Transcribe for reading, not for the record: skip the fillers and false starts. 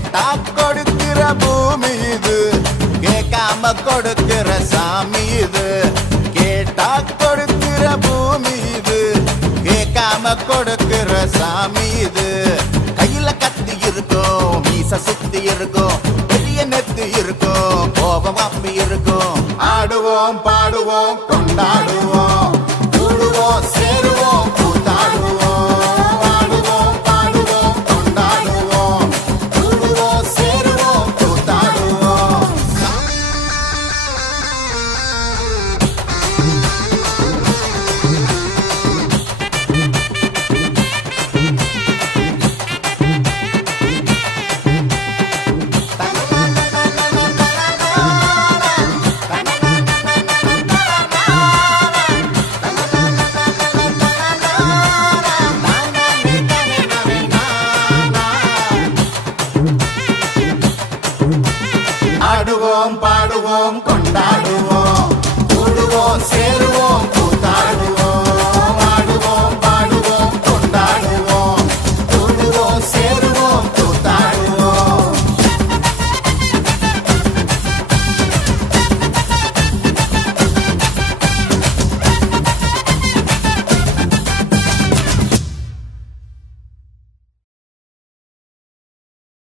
கேட்டா கொடுக்கிற பூமி இது, கேட்காம கொடுக்கிற சாமி இது. கேட்டா கொடுக்கிற பூமி இது, கேட்காம கொடுக்கிற சாமி இது. கையில கத்தி இருக்கும், மீச சுத்தி இருக்கும், பெரிய நெத்தி இருக்கும், கோபம் அப்பி இருக்கும். ஆடுவோம் பாடுவோம் கொண்டாடுவோம், கூடுவோம் சேருவோம் கூத்தாடுவோம். ஆடுவோம் பாடுவோம் கொண்டாடுவோம், கூடுவோம் சேருவோம் கூத்தாடுவோம். ஆடுவோம் பாடுவோம் கொண்டாடுவோம், கூடுவோம் சேருவோம் கூத்தாடுவோம்.